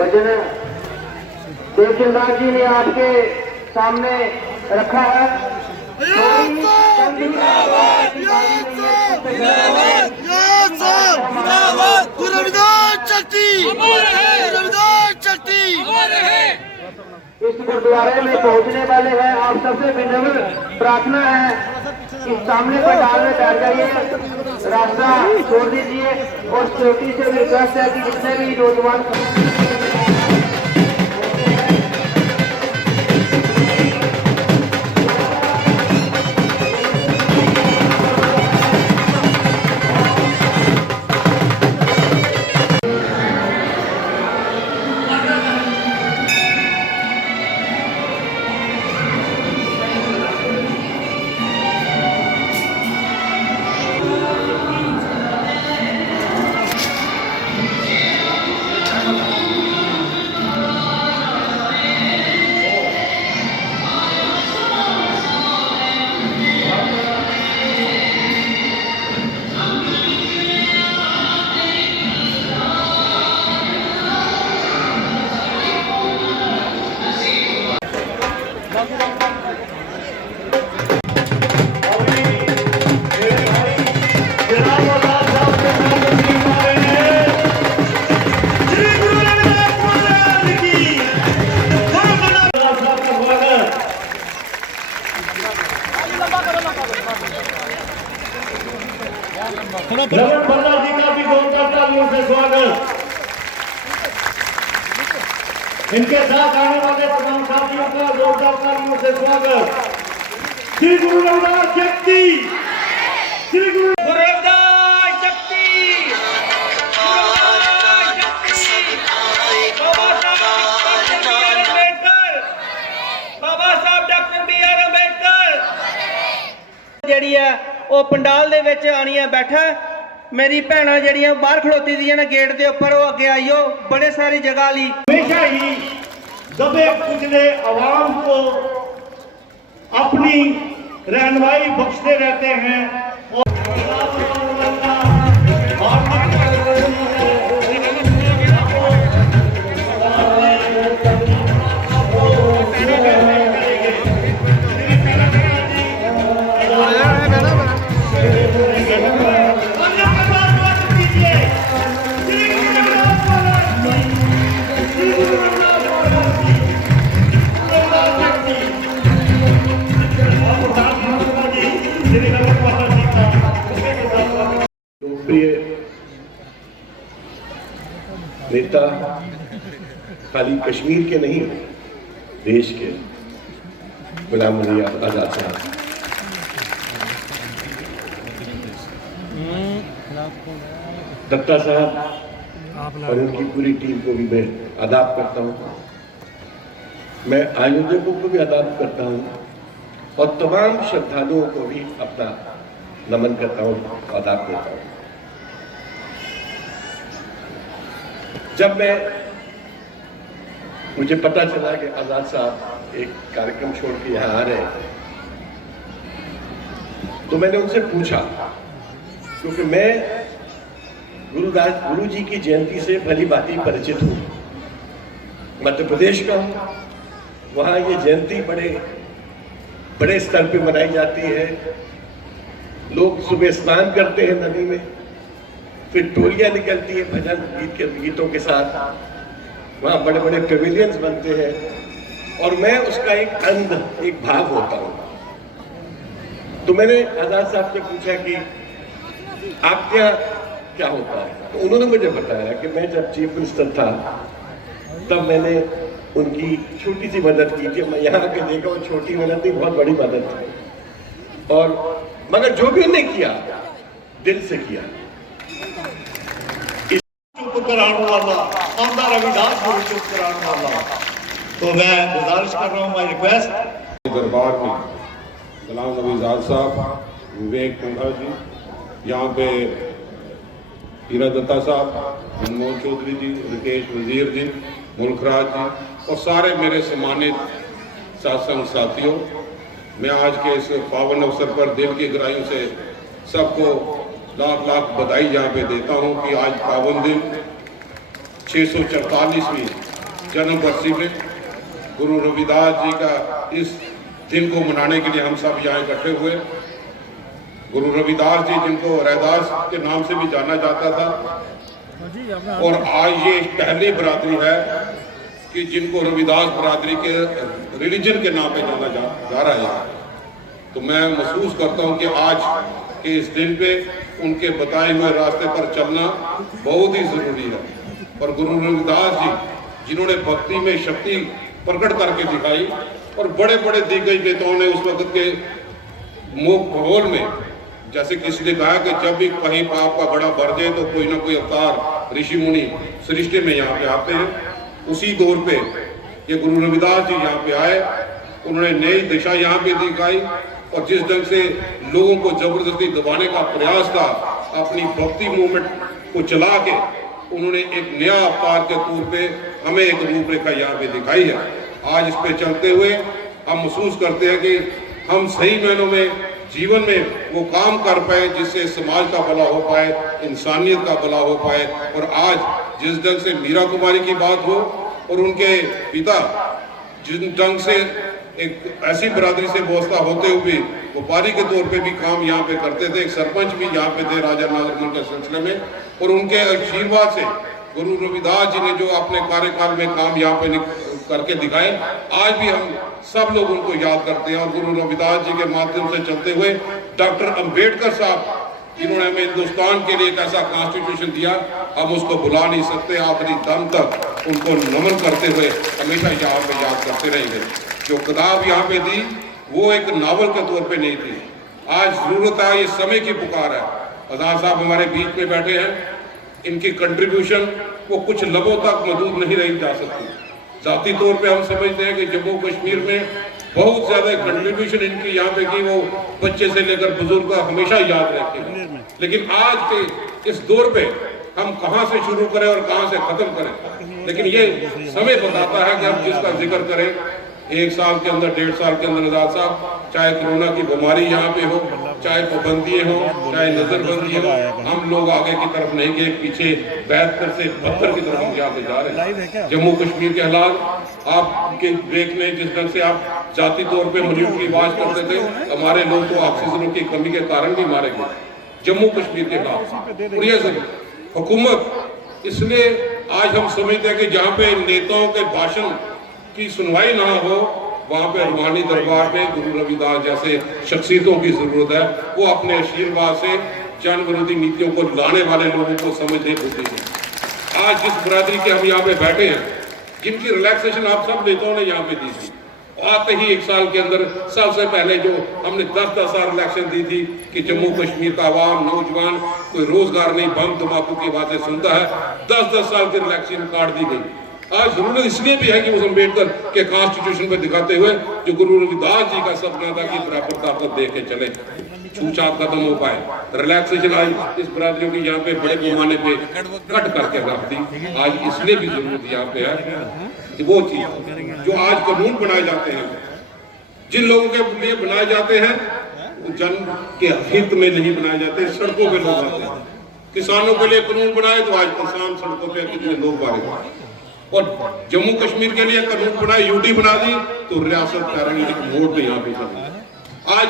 भजन देवचंदास जी ने आपके सामने रखा है। इस गुरुद्वारे में पहुंचने वाले हैं, आप सबसे विनम्र प्रार्थना है कि सामने पंडाल में बैठ जाइए, रास्ता छोड़ दीजिए और सिक्योरिटी से रिक्वेस्ट है कि जितने भी नौजवान रमन भल्ला जी का भी जोरदार तालियों से स्वागत। इनके साथ आने वाले तमाम साथियों का जोरदार तालियों से स्वागत। श्री गुरु रविदास शक्ति, श्री गुरु रविदास शक्ति, बाबा साहब डॉक्टर बी.आर. अंबेडकर ਜਿਹੜੀ ਆ ਉਹ ਪੰਡਾਲ ਦੇ ਵਿੱਚ ਆਣੀਆਂ ਬੈਠਾ। मेरी भैन जड़ियां बाहर खड़ोती दी ना गेट के उपर, वो अगे आइयो, बड़े सारी जगह ली। हमेशा ही दबे कुचले आवाम को अपनी रहनुमाई बख्शते रहते हैं नेता खाली कश्मीर के नहीं, देश के गुलाम अली आजाद साहब। दत्ता साहब और उनकी पूरी टीम को भी मैं आदाब करता हूँ। मैं आयोजकों को भी आदाब करता हूँ और तमाम श्रद्धालुओं को भी अपना नमन करता हूँ, आदाब करता हूँ। जब मुझे पता चला कि आजाद साहब एक कार्यक्रम छोड़ के यहाँ आ रहे हैं, तो मैंने उनसे पूछा, क्योंकि मैं गुरु जी की जयंती से भली भांति परिचित हूँ, मध्य प्रदेश का हूँ। वहाँ ये जयंती बड़े स्तर पे मनाई जाती है। लोग सुबह स्नान करते हैं नदी में, फिर टोलियां निकलती है भजन गीतों के साथ, वहाँ बड़े बड़े पेविलियंस बनते हैं और मैं उसका एक अंग, एक भाग होता हूँ। तो मैंने आजाद साहब से पूछा कि आपके यहाँ क्या होता है, तो उन्होंने मुझे बताया कि मैं जब चीफ मिनिस्टर था तब मैंने उनकी छोटी सी मदद की थी। मैं यहाँ आके देखा, वो छोटी मदद नहीं, बहुत बड़ी मदद थी। और मगर जो भी उन्होंने किया दिल से किया। चुप कराने वाला आंदा रविदास को चुप कराने वाला। तो मैं गुजारिश कर रहा हूँ, माय रिक्वेस्ट, दरबार में गुलाम नबी आजाद साहब, विवेक पंडा जी, यहाँ पे हीरा दत्ता साहब, मनमोहन चौधरी जी, रिकेश वजीर जी, मुल्कराज जी और सारे मेरे सम्मानित सत्संग साथियों, मैं आज के इस पावन अवसर पर दिल की गहराइयों से सबको लाख लाख बधाई यहाँ पे देता हूँ कि आज पावन दिन 644वीं जन्म बरसी में गुरु रविदास जी का इस दिन को मनाने के लिए हम सब यहाँ इकट्ठे हुए। गुरु रविदास जी जिनको रैदास के नाम से भी जाना जाता था, और आज ये पहली बरादरी है कि जिनको रविदास बरादरी के रिलीजन के नाम पे जाना जा रहा है। तो मैं महसूस करता हूँ कि आज के इस दिन पे उनके बताए हुए रास्ते पर चलना बहुत ही जरूरी है। और गुरु रविदास जी जिन्होंने भक्ति में शक्ति प्रकट करके दिखाई, और बड़े बड़े दिग्गज नेताओं ने उस वक्त के माहौल में, जैसे किसी ने कहा कि जब भी कहीं पाप का गड़ा भर जाए तो कोई ना कोई अवतार ऋषि मुनि सृष्टि में यहाँ पे आते हैं। उसी दौर पे ये गुरु रविदास जी यहाँ पे आए, उन्होंने नई दिशा यहाँ पे दिखाई, और जिस ढंग से लोगों को जबरदस्ती दबाने का प्रयास था, अपनी भक्ति मूवमेंट को चला के उन्होंने एक नया अवतार के तौर पे हमें एक रूपरेखा यहाँ पे दिखाई है। आज इस पे चलते हुए हम महसूस करते हैं कि हम सही मायनों में जीवन में वो काम कर पाए जिससे समाज का भला हो पाए, इंसानियत का भला हो पाए। और आज जिस ढंग से मीरा कुमारी की बात हो, और उनके पिता जिस ढंग से एक ऐसी बरादरी से वास्ता होते हुए व्यापारी के तौर पे भी काम यहाँ पे करते थे, एक सरपंच भी यहाँ पे थे राजा नागरमल के सिलसिले में, और उनके आशीर्वाद से गुरु रविदास जी ने जो अपने कार्यकाल में काम यहाँ पे करके दिखाए, आज भी हम सब लोग उनको याद करते हैं। और गुरु रविदास जी के माध्यम से चलते हुए डॉक्टर अंबेडकर साहब जिन्होंने हमें हिंदुस्तान के लिए एक ऐसा कॉन्स्टिट्यूशन दिया, हम उसको भुला नहीं सकते। आखिरी दम तक उनको नमन करते हुए हमेशा यहाँ पे याद करते रहेंगे। जो किताब यहाँ पे दी वो एक नावल के तौर पे नहीं थी। आज जरूरत है, ये समय की पुकार है। आजाद साहब हमारे बीच में बैठे हैं, इनकी कंट्रीब्यूशन वो कुछ लबों तक महदूद नहीं रही जा सकती। जाती तौर पे हम समझते हैं कि जम्मू कश्मीर में बहुत ज्यादा कंट्रीब्यूशन इनकी यहाँ पे की, वो बच्चे से लेकर बुजुर्ग का हमेशा याद रखेंगे। लेकिन आज के इस दौर पे हम कहाँ से शुरू करें और कहाँ से खत्म करें, लेकिन ये समय बताता है कि हम जिसका जिक्र करें। 1 साल के अंदर, 1.5 साल के अंदर आजाद साहब, चाहे कोरोना की बीमारी यहाँ पे हो, चाहे पाबंदियाँ हो, चाहे नजरबंदी हो, हम लोग आगे की तरफ नहीं गए, पीछे 72 से 72 की तरफ हम यहाँ पे जा रहे हैं। जम्मू कश्मीर के हालात आपके देखने, जिस ढंग से आप जाती तौर पे मरीजों की आवाज करते थे, हमारे लोग तो ऑक्सीजन की कमी के कारण भी मारे गए। जम्मू कश्मीर के हालात और ये हुकूमत, इसलिए आज हम समझते हैं कि जहाँ पे नेताओं के भाषण की सुनवाई ना हो, वहाँ पे रूहानी दरबार में गुरु रविदास जैसे शख्सियतों की जरूरत है। वो अपने आशीर्वाद से जन विरोधी नीतियों को लाने वाले लोगों को समझने होती है। आज जिस बरादरी के हम यहाँ पे बैठे हैं, जिनकी रिलैक्सेशन आप सब नेताओं ने यहाँ पे दी थी, आते ही 1 साल के अंदर सबसे पहले जो हमने 10-10 साल रिलैक्सेशन दी थी कि जम्मू कश्मीर का आवाम, नौजवान कोई रोजगार नहीं, बम धमाकों की बातें सुनता है, 10-10 साल की रिलैक्सेशन काट दी गई। आज जरूरत इसलिए भी है कि उस अम्बेडकर के कॉन्स्टिट्यूशन पे दिखाते हुए जो गुरु रविदास जी का सपना था कि बराबर ताकत दे के चले, छूछात खत्म हो पाए। रिलैक्सेशन आज इस बरादरियों की यहाँ पे बड़े पैमाने पे कट करके रख दी। आज इसलिए भी जरूरत यहाँ पे है कि वो चीज जो आज कानून बनाए जाते हैं, जिन लोगों के लिए बनाए जाते हैं, वो जन के हित में नहीं बनाए जाते, सड़कों पे लोग आते हैं। किसानों के लिए कानून बनाए तो आज किसान सड़कों पे कितने लोग मारे, और जम्मू कश्मीर के लिए कानून बनाए, यूटी बना दी तो रियासत पैरामिलिट्री मोड पे यहाँ पे चल। आज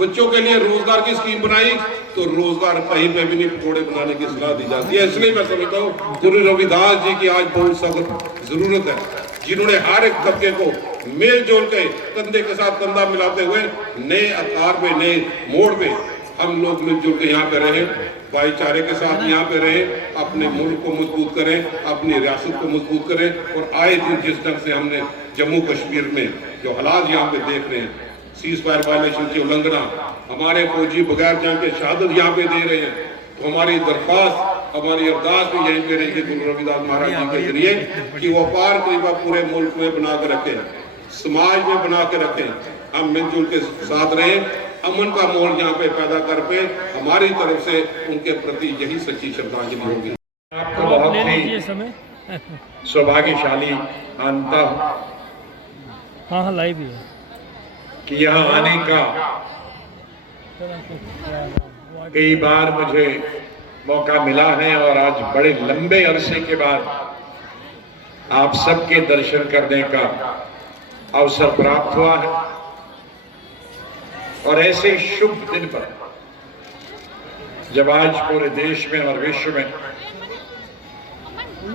बच्चों के लिए रोजगार की स्कीम बनाई तो रोजगार कहीं पे भी नहीं, पकौड़े बनाने की सलाह दी जाती है। इसलिए मैं समझता हूँ गुरु रविदास जी की आज बहुत सख्त जरूरत है, जिन्होंने हर एक तबके को मेल जोल के कंधे के साथ कंधा मिलाते हुए नए आकार में, नए मोड़ पे हम लोग मिलजुल के यहाँ पे रहे, भाईचारे के साथ यहाँ पे रहे, अपने मुल्क को मजबूत करें, अपनी रियासत को मजबूत करें। और आए दिन जिस ढंग से हमने जम्मू कश्मीर में जो हालात यहाँ पे देख रहे हैं, सीज फायर वायलेशन की उल्लंघना, हमारे फौजी बगैर जंग के शहादत यहाँ पे दे रहे हैं, तो हमारी दरख्वास्त, हमारी अरदास भी यहीं पे रहेगी गुरु रविदास महाराज जी के जरिए कि वो पार करीबा पूरे मुल्क में बना के रखें, समाज में बना के रखें, हम मिलजुल के साथ रहें, अमन का माहौल यहाँ पे पैदा कर पे हमारी तरफ से उनके प्रति यही सच्ची श्रद्धांजलि होगी। आपको बहुत ही सौभाग्यशाली मानता हूँ हाँ लाइव भी है कि यहाँ आने का कई बार मुझे मौका मिला है, और आज बड़े लंबे अरसे के बाद आप सबके दर्शन करने का अवसर प्राप्त हुआ है। और ऐसे शुभ दिन पर जब आज पूरे देश में और विश्व में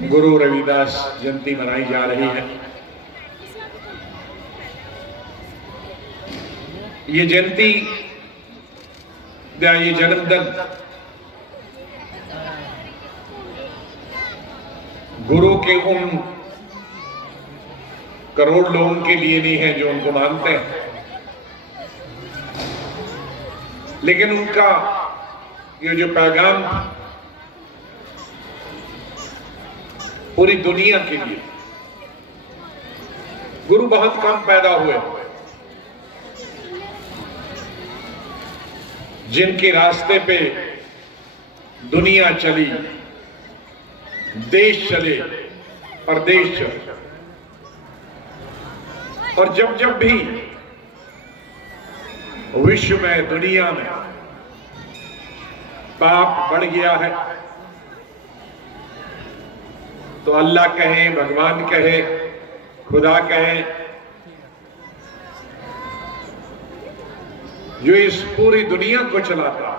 गुरु रविदास जयंती मनाई जा रही है, ये जयंती या ये जन्मदिन गुरु के उन करोड़ लोगों के लिए नहीं है जो उनको मानते हैं, लेकिन उनका ये जो पैगाम पूरी दुनिया के लिए। गुरु बहुत कम पैदा हुए जिनके रास्ते पे दुनिया चली, देश चले, परदेश चले। और जब जब भी विश्व में, दुनिया में पाप बढ़ गया है तो अल्लाह कहे, भगवान कहे, खुदा कहे, जो इस पूरी दुनिया को चलाता,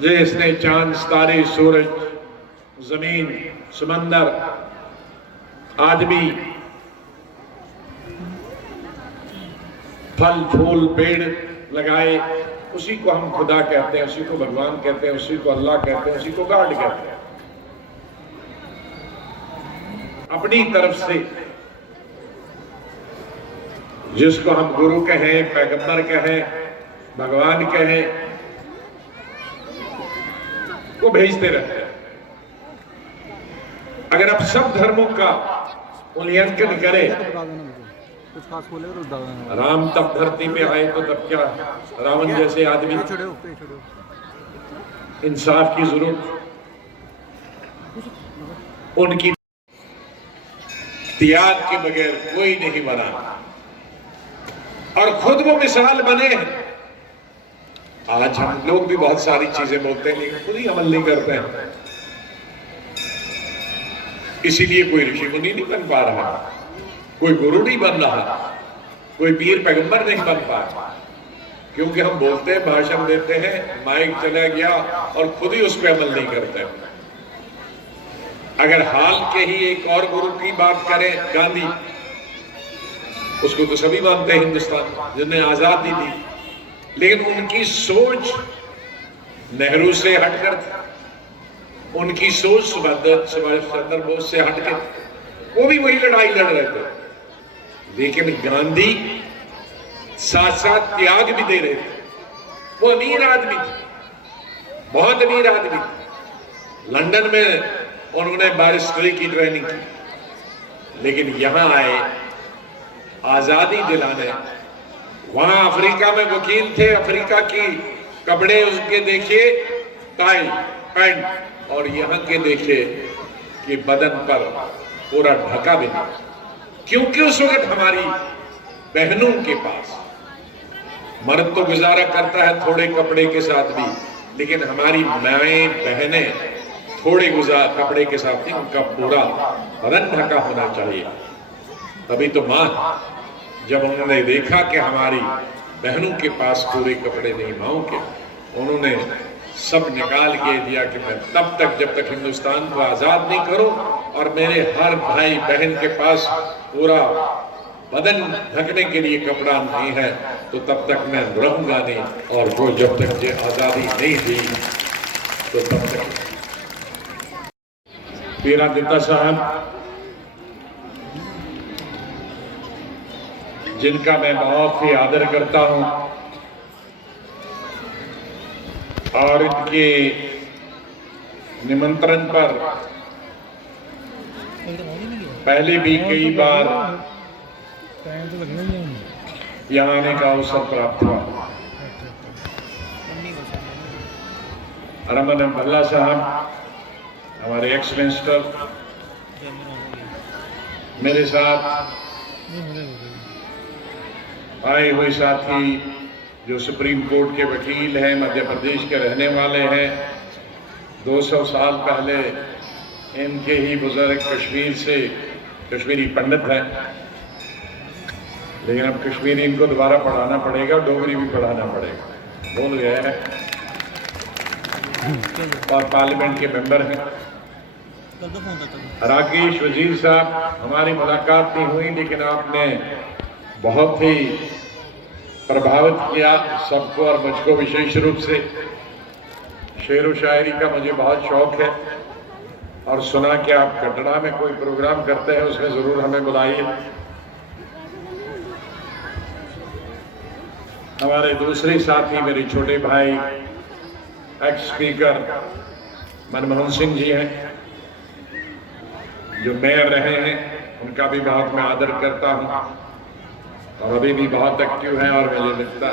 जिसने चांद, तारे, सूरज, जमीन, समंदर, आदमी, फल फूल पेड़ लगाए, उसी को हम खुदा कहते हैं, उसी को भगवान कहते हैं, उसी को अल्लाह कहते हैं, उसी को गॉड कहते हैं। अपनी तरफ से जिसको हम गुरु कहें, पैगंबर कहें, भगवान कहें, वो भेजते रहते हैं। अगर आप सब धर्मों का उल्लंघन करें, राम तब धरती पे आए तो तब क्या रावण जैसे आदमी, इंसाफ की जरूरत, उनकी त्याग के बगैर कोई नहीं बना और खुद वो मिसाल बने हैं। आज हम लोग भी बहुत सारी चीजें बोलते हैं लेकिन खुद ही अमल नहीं करते हैं, इसीलिए कोई ऋषि मुनि नहीं बन पा रहा, कोई गुरु नहीं बन रहा, कोई पीर पैगंबर नहीं बन पा रहा, क्योंकि हम बोलते हैं, भाषण देते हैं, माइक चला गया और खुद ही उस पर अमल नहीं करते। अगर हाल के ही एक और गुरु की बात करें, गांधी, उसको तो सभी मानते हैं हिंदुस्तान, जिन्हें आजादी दी, लेकिन उनकी सोच नेहरू से हटकर थी, उनकी सोच सुभाष चंद्र बोस से हटकर, वो भी वही लड़ाई लड़ रहे थे, लेकिन गांधी साथ साथ त्याग भी दे रहे थे। वो अमीर आदमी थे, बहुत अमीर आदमी थे। लंदन में उन्होंने बैरिस्टरी की ट्रेनिंग की, लेकिन यहां आए आजादी दिलाने। वहां अफ्रीका में वकील थे, अफ्रीका की कपड़े उसके देखिए टाई पैंट, और यहां के देखिए कि बदन पर पूरा ढका भी नहीं, क्योंकि उस वक्त हमारी बहनों के पास, मर्द तो गुजारा करता है थोड़े कपड़े के साथ भी, लेकिन हमारी माएं बहनें थोड़े कपड़े के साथ नहीं, उनका पूरा बदन ढका होना चाहिए। तभी तो मां, जब उन्होंने देखा कि हमारी बहनों के पास पूरे कपड़े नहीं, माओं के, उन्होंने सब निकाल के दिया कि मैं तब तक, जब तक हिंदुस्तान को आजाद नहीं करूं और मेरे हर भाई बहन के पास पूरा बदन ढकने के लिए कपड़ा नहीं है, तो तब तक मैं रहूंगा नहीं। और वो जब तक ये आजादी नहीं दी तो तब तक। पीरा दत्ता साहब, जिनका मैं बहुत ही आदर करता हूं और इनके निमंत्रण पर पहले भी कई बार यहाँ आने का अवसर प्राप्त हुआ। रमन भल्ला साहब, हमारे एक्स मिनिस्टर, मेरे साथ आए हुए साथी जो सुप्रीम कोर्ट के वकील हैं, मध्य प्रदेश के रहने वाले हैं, 200 साल पहले इनके ही बुजुर्ग कश्मीर से कश्मीरी पंडित हैं, लेकिन अब कश्मीरी इनको दोबारा पढ़ाना पड़ेगा, डोगरी भी पढ़ाना पड़ेगा, भूल गए हैं। और पार्लियामेंट के मेंबर हैं राकेश वजीर साहब। हमारी मुलाकात नहीं हुई, लेकिन आपने बहुत ही प्रभावित किया सबको और मुझको विशेष रूप से। शेर व शायरी का मुझे बहुत शौक है और सुना कि आप कटरा में कोई प्रोग्राम करते हैं, उसमें जरूर हमें बुलाइए। हमारे दूसरे साथी मेरे छोटे भाई एक्स स्पीकर मनमोहन सिंह जी हैं, जो मेयर रहे हैं, उनका भी बहुत मैं आदर करता हूं और अभी भी बहुत एक्टिव हैं और मुझे लगता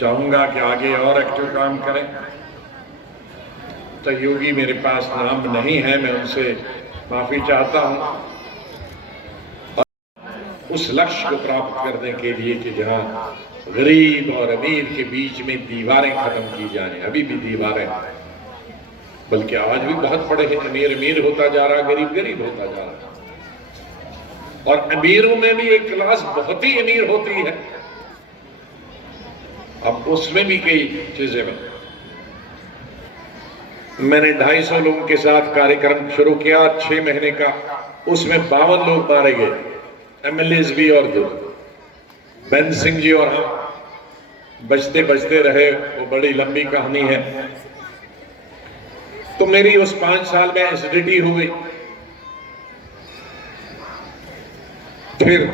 चाहूंगा कि आगे और एक्टिव काम करें। तो योगी मेरे पास नाम नहीं है, मैं उनसे माफी चाहता हूं। और उस लक्ष्य को प्राप्त करने के लिए कि जहां गरीब और अमीर के बीच में दीवारें खत्म की जाएं, अभी भी दीवारें, बल्कि आज भी बहुत बड़े हैं, अमीर अमीर होता जा रहा, गरीब गरीब होता जा रहा। और अमीरों में भी एक क्लास बहुत ही अमीर होती है, अब उसमें भी कई चीजें बन। मैंने 250 लोगों के साथ कार्यक्रम शुरू किया 6 महीने का, उसमें 52 लोग मारे गए, एमएलए भी और 2, बेन सिंह जी और हम बचते बचते रहे, वो बड़ी लंबी कहानी है। तो मेरी उस 5 साल में एसिडिटी हुई, फिर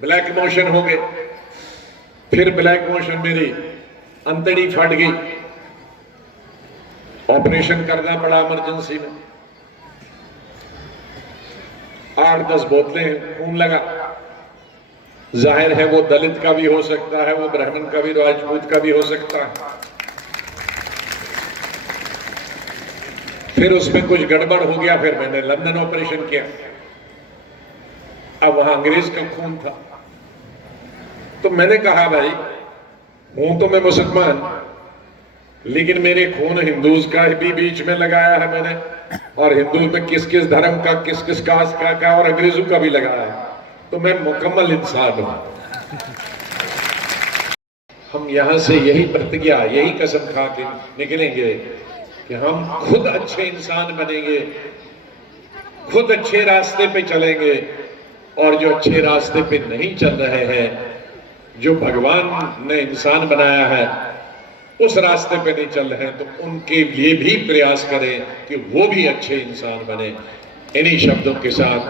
ब्लैक मोशन हो गए, फिर ब्लैक मोशन मेरी अंतड़ी फट गई, ऑपरेशन करना पड़ा इमरजेंसी में, 8-10 बोतलें खून लगा। जाहिर है वो दलित का भी हो सकता है, वो ब्राह्मण का भी, राजपूत का भी हो सकता है। फिर उसमें कुछ गड़बड़ हो गया, फिर मैंने लंदन ऑपरेशन किया। अब वहां अंग्रेज का खून था, तो मैंने कहा भाई हूं तो मैं मुसलमान, लेकिन मेरे खून हिंदूज का भी बीच में लगाया है मैंने, और हिंदू में किस किस धर्म का, किस किस कास्ट का और अंग्रेजों का भी लगाया है, तो मैं मुकम्मल इंसान हूं। हम यहां से यही प्रतिज्ञा, यही कसम खा के निकलेंगे कि हम खुद अच्छे इंसान बनेंगे, खुद अच्छे रास्ते पे चलेंगे, और जो अच्छे रास्ते पे नहीं चल रहे हैं, जो भगवान ने इंसान बनाया है उस रास्ते पे नहीं चल रहे हैं, तो उनके लिए भी प्रयास करें कि वो भी अच्छे इंसान बने। इन्हीं शब्दों के साथ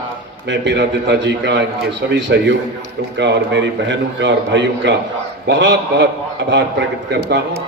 मैं पीरादिता जी का, इनके सभी सहयोगियों का और मेरी बहनों का और भाइयों का बहुत बहुत आभार प्रकट करता हूं।